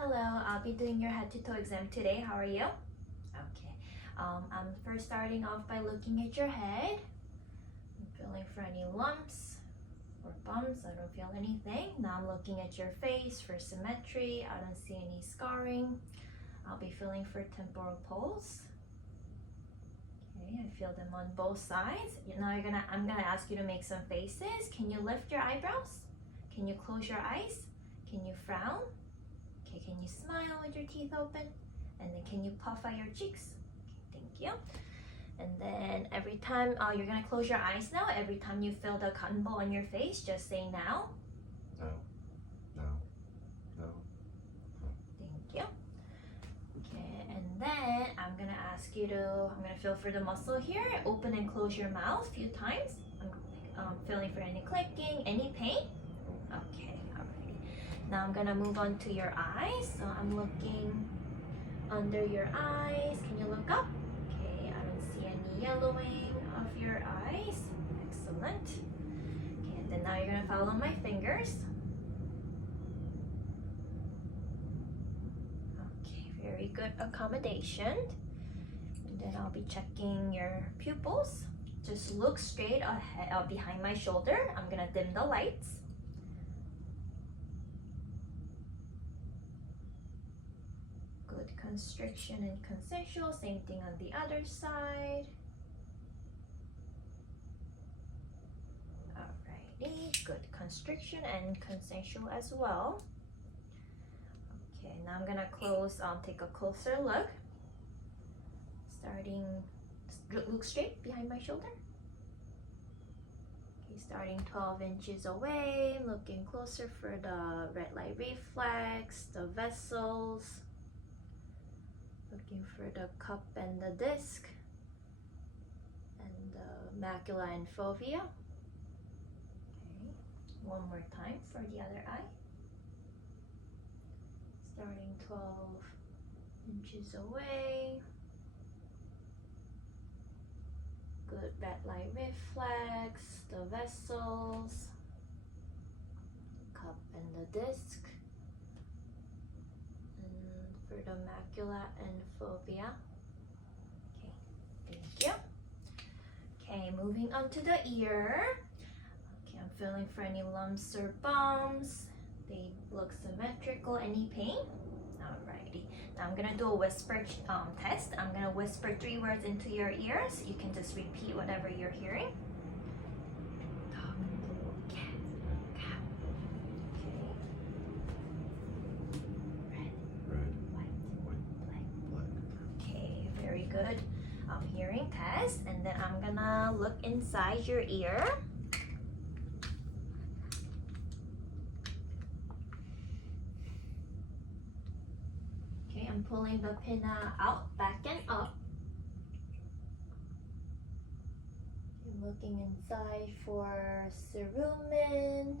Hello, I'll be doing your head to toe exam today. How are you? Okay. I'm first starting off by looking at your head. I'm feeling for any lumps or bumps. I don't feel anything. Now I'm looking at your face for symmetry. I don't see any scarring. I'll be feeling for temporal pulse. Okay, I feel them on both sides. Now I'm gonna ask you to make some faces. Can you lift your eyebrows? Can you close your eyes? Can you frown? Okay, can you smile with your teeth open? And then can you puff out your cheeks? Okay, thank you. And then every time, you're gonna close your eyes now. Every time you feel the cotton ball on your face, just say now. No. No. No. Thank you. Okay, and then I'm gonna feel for the muscle here. Open and close your mouth a few times. I'm feeling for any clicking, any pain. Okay, alrighty. Now I'm gonna move on to your eyes. So I'm looking under your eyes. Can you look up? Okay, I don't see any yellowing of your eyes. Excellent. Okay, and then now you're gonna follow my fingers. Okay, very good accommodation. And then I'll be checking your pupils. Just look straight ahead, behind my shoulder. I'm gonna dim the lights. Good constriction and consensual. Same thing on the other side. Alrighty, good constriction and consensual as well. Okay, now I'm gonna take a closer look. Look straight behind my shoulder. Okay, starting 12 inches away, looking closer for the red light reflex, the vessels, looking for the cup and the disc, and the macula and fovea. Okay, one more time for the other eye. Starting 12 inches away. Good red light reflex, the vessels, cup and the disc, and for the macula and fovea. Okay, thank you. Okay, moving on to the ear. Okay, I'm feeling for any lumps or bumps. They look symmetrical. Any pain? Alrighty. Now I'm gonna do a whisper test. I'm gonna whisper 3 words into your ears. You can just repeat whatever you're hearing. Dog, cat, cow. Okay. Red, white, black. Okay, very good. Hearing test. And then I'm gonna look inside your ear. I'm pulling the pinna out, back and up. I'm looking inside for cerumen.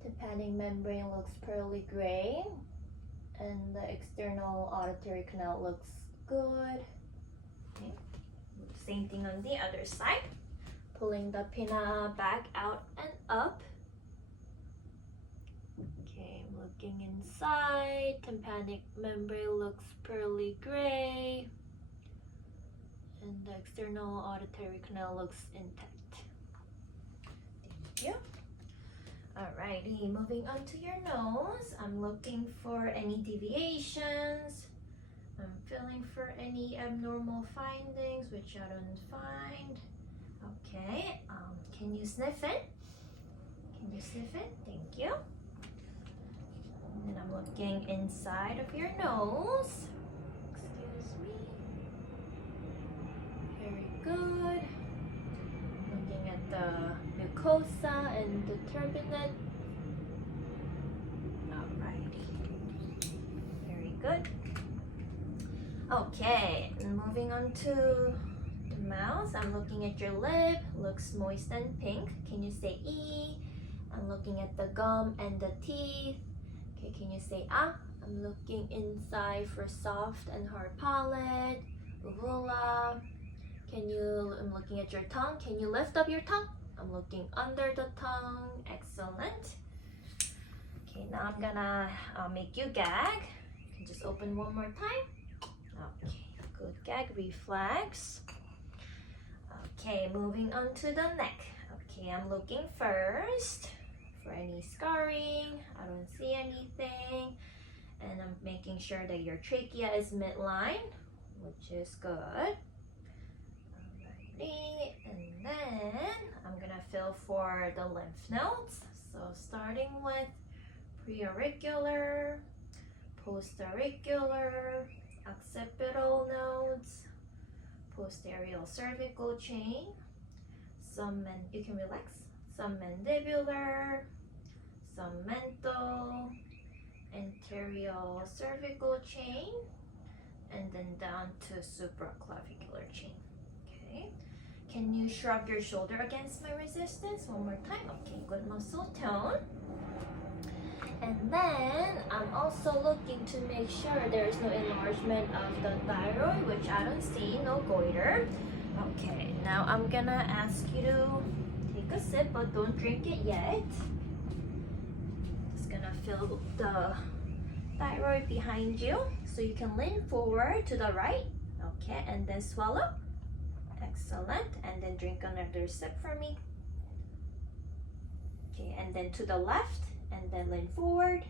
Tympanic membrane looks pearly gray. And the external auditory canal looks good. Okay. Same thing on the other side. Pulling the pinna back out and up. Looking inside, tympanic membrane looks pearly gray, and the external auditory canal looks intact. Thank you. Alrighty, moving on to your nose. I'm looking for any deviations. I'm feeling for any abnormal findings, which I don't find. Okay, can you sniff it? Can you sniff it? Thank you. And I'm looking inside of your nose. Excuse me. Very good. Looking at the mucosa and the turbinate. Alrighty. Very good. Okay, and moving on to the mouth. I'm looking at your lip. Looks moist and pink. Can you say E? I'm looking at the gum and the teeth. Okay, can you say ah? I'm looking inside for soft and hard palate, uvula. I'm looking at your tongue. Can you lift up your tongue? I'm looking under the tongue. Excellent. Okay, now I'm gonna make you gag. You can just open one more time. Okay, good gag reflex. Okay, moving on to the neck. Okay, I'm looking first for any scarring. I don't see anything. And I'm making sure that your trachea is midline, which is good. Alrighty, and then I'm gonna feel for the lymph nodes. So starting with preauricular, postauricular, occipital nodes, posterior cervical chain, you can relax, some mandibular, some mental, anterior cervical chain, and then down to supraclavicular chain. Okay, can you shrug your shoulder against my resistance one more time? Okay, good muscle tone. And then I'm also looking to make sure there is no enlargement of the thyroid, which I don't see, no goiter. Okay, now I'm gonna ask you to take a sip, but don't drink it yet. Just gonna feel the thyroid behind you, so you can lean forward to the right. Okay, and then swallow. Excellent, and then drink another sip for me. Okay, and then to the left, and then lean forward.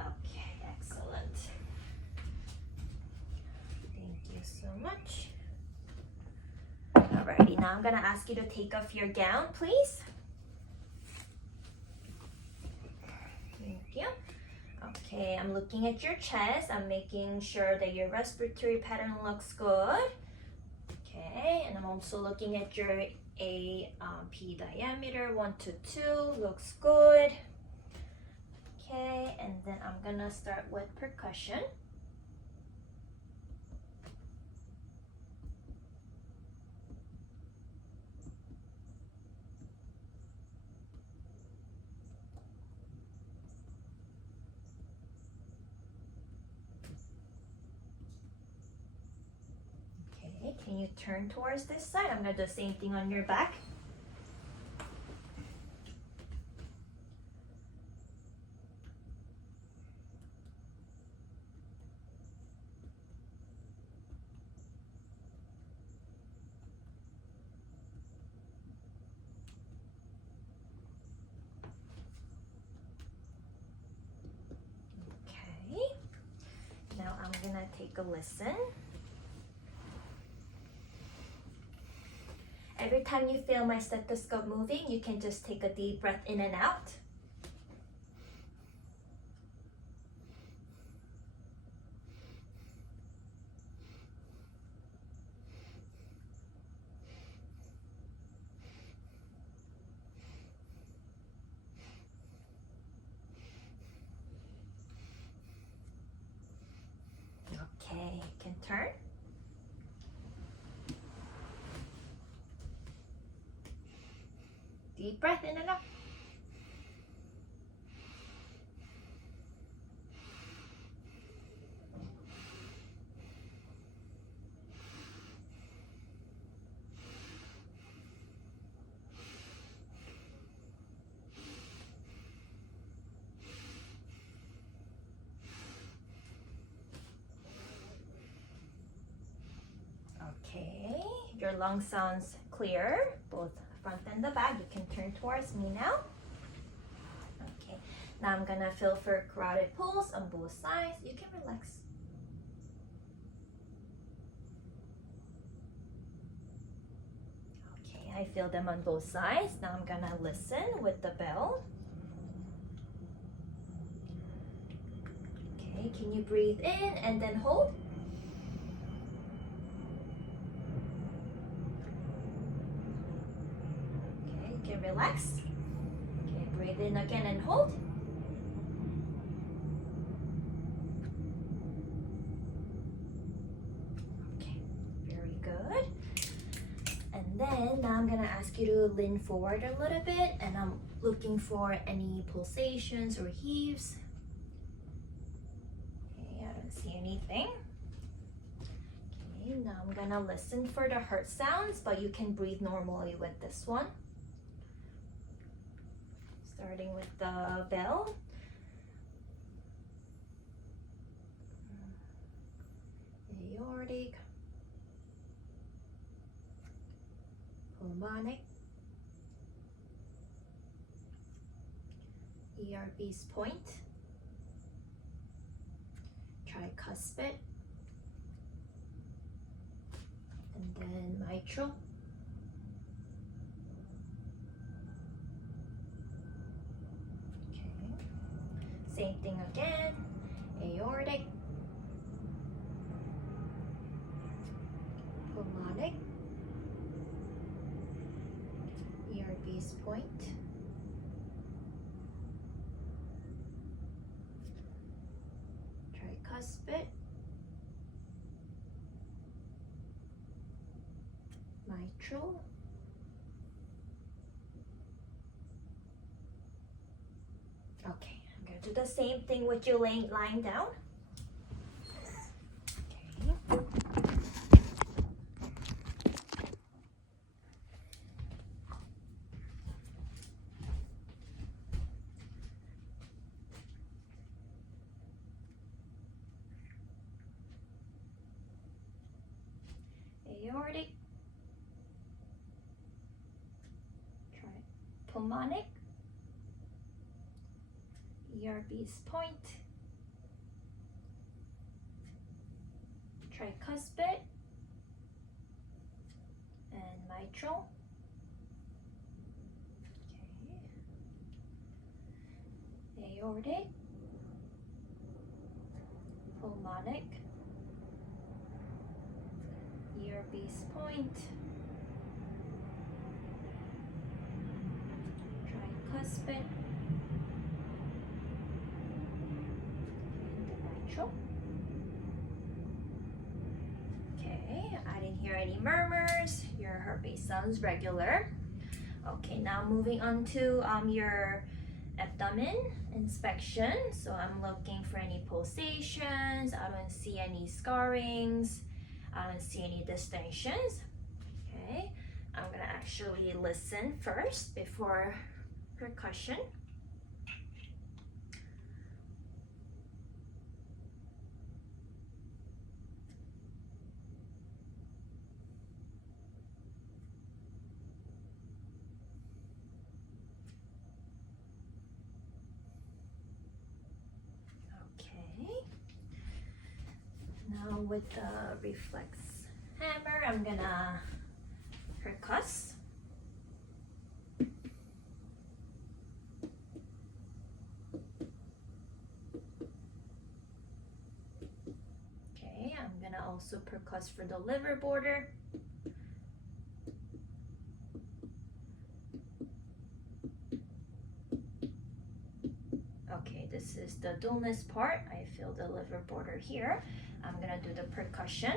Okay, excellent. Thank you so much. Alrighty, now I'm gonna ask you to take off your gown, please. Thank you. Okay, I'm looking at your chest. I'm making sure that your respiratory pattern looks good. Okay, and I'm also looking at your AP diameter, 1 to 2, looks good. Okay, and then I'm gonna start with percussion. Okay, can you turn towards this side? I'm gonna do the same thing on your back. Gonna take a listen. Every time you feel my stethoscope moving, you can just take a deep breath in and out. Okay, you can turn. Deep breath in and out. Okay, your lung sounds clear, both front and the back. You can turn towards me now. Okay, now I'm gonna feel for carotid pulse on both sides. You can relax. Okay, I feel them on both sides. Now I'm gonna listen with the bell. Okay, can you breathe in and then hold? Relax. Okay, breathe in again and hold. Okay, very good. And then now I'm gonna ask you to lean forward a little bit, and I'm looking for any pulsations or heaves. Okay, I don't see anything. Okay, now I'm gonna listen for the heart sounds, but you can breathe normally with this one. Starting with the bell. pulmonic, ERB's point, tricuspid, and then mitral. Okay. Same thing again, aortic, pulmonic, ERB's point, tricuspid, mitral, okay, I'm going to do the same thing with you lying down. Okay. Aortic, pulmonic, ERB's point, tricuspid, and mitral. Okay. Aortic, pulmonic, ERB's point, tricuspid, and the mitral. Okay, I didn't hear any murmurs. Your heartbeat sounds regular. Okay, now moving on to your abdomen inspection. So I'm looking for any pulsations. I don't see any scarrings. I don't see any distensions. Okay, I'm gonna actually listen first before percussion. Now with the reflex hammer, I'm gonna percuss. Okay, I'm gonna also percuss for the liver border. Okay, this is the dullness part. I feel the liver border here. I'm gonna do the percussion.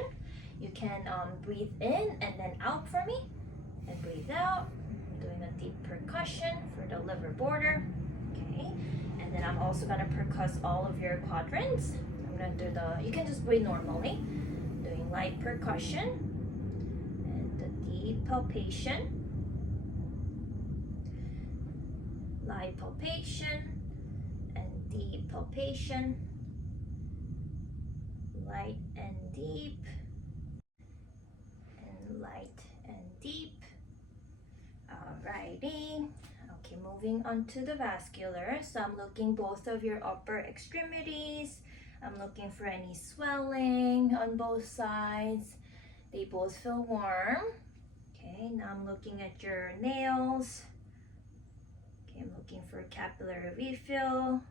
You can breathe in and then out for me, and breathe out. I'm doing a deep percussion for the liver border. Okay, and then I'm also gonna percuss all of your quadrants. I'm gonna do you can just breathe normally. Doing light percussion and the deep palpation. Light palpation and deep palpation. Light and deep, and light and deep. Alrighty. Okay, moving on to the vascular. So I'm looking both of your upper extremities. I'm looking for any swelling on both sides. They both feel warm. Okay, now I'm looking at your nails. Okay, I'm looking for capillary refill.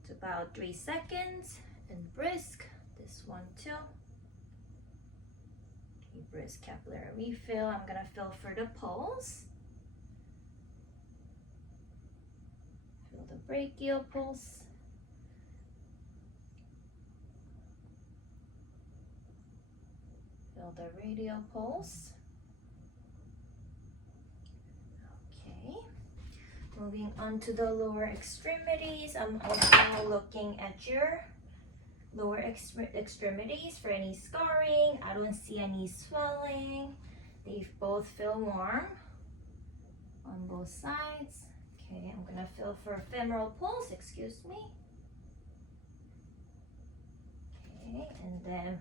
It's about 3 seconds and brisk. This one too. Okay, brisk capillary refill. I'm gonna feel for the pulse. Feel the brachial pulse. Feel the radial pulse. Okay. Moving on to the lower extremities. I'm also looking at your lower extremities for any scarring. I don't see any swelling. They both feel warm on both sides. Okay, I'm gonna feel for femoral pulse, excuse me. Okay, and then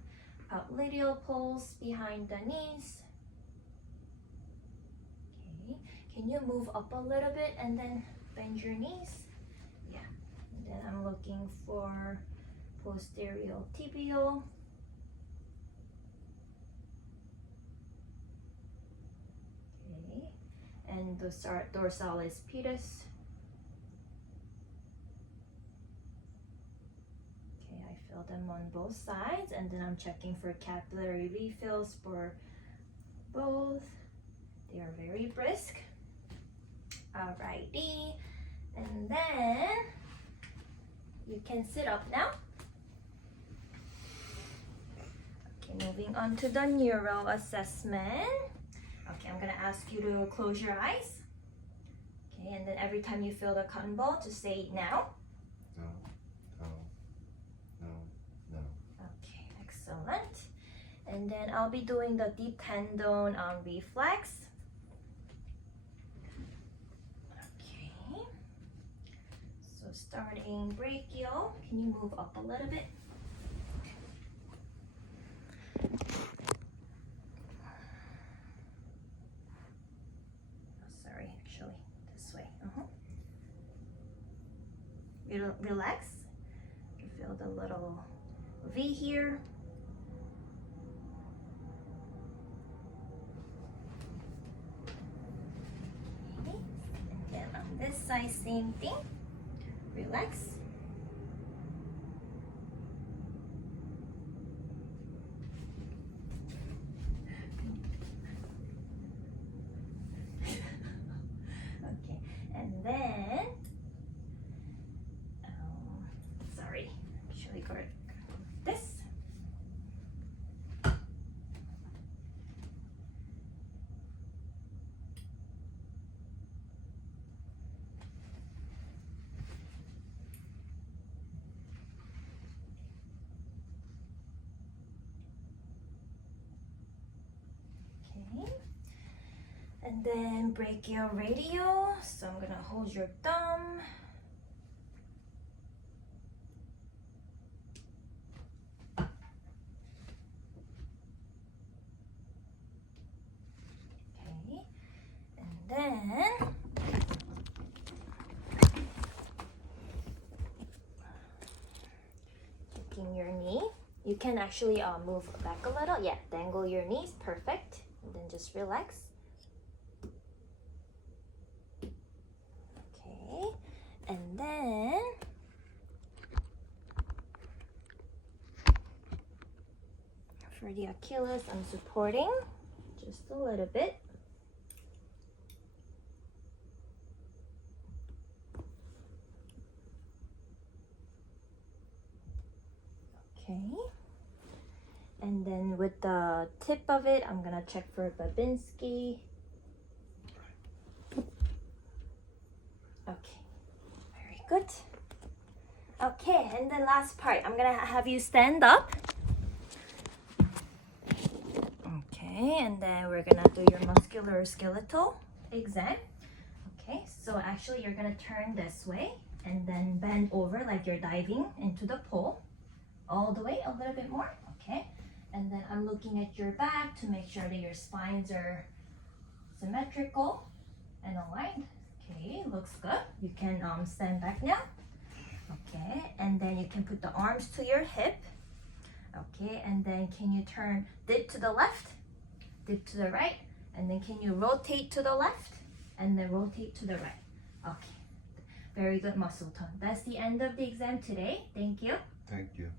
popliteal pulse behind the knees. Can you move up a little bit and then bend your knees? Yeah. And then I'm looking for posterior tibial. Okay. And the dorsalis pedis. Okay, I fill them on both sides, and then I'm checking for capillary refills for both. They are very brisk. Alrighty, and then you can sit up now. Okay, moving on to the neuro assessment. Okay, I'm gonna ask you to close your eyes. Okay, and then every time you feel the cotton ball, just say now. No. No. No. No. Okay, excellent. And then I'll be doing the deep tendon reflex. Okay. So starting brachial, can you move up a little bit? Oh, sorry, actually, this way. Relax. You feel the little V here. Okay. And then on this side, same thing. Relax. Okay, and then sorry, actually got this. Okay, and then brachial radial. So I'm gonna hold your thumb. Okay, and then taking your knee. You can actually move back a little. Yeah, dangle your knees. Perfect. And then just relax. Okay, and then for the Achilles, I'm supporting just a little bit. Okay, and then with the tip of it, I'm gonna check for Babinski. Okay, very good. Okay, and then last part, I'm gonna have you stand up. Okay, and then we're gonna do your musculoskeletal exam. Okay, so actually you're gonna turn this way and then bend over like you're diving into the pool. All the way, a little bit more. Okay, and then I'm looking at your back to make sure that your spines are symmetrical and aligned. Okay, looks good. You can stand back now. Okay, and then you can put the arms to your hip. Okay, and then can you turn, dip to the left, dip to the right, and then can you rotate to the left and then rotate to the right. Okay, very good muscle tone. That's the end of the exam today. Thank you. Thank you.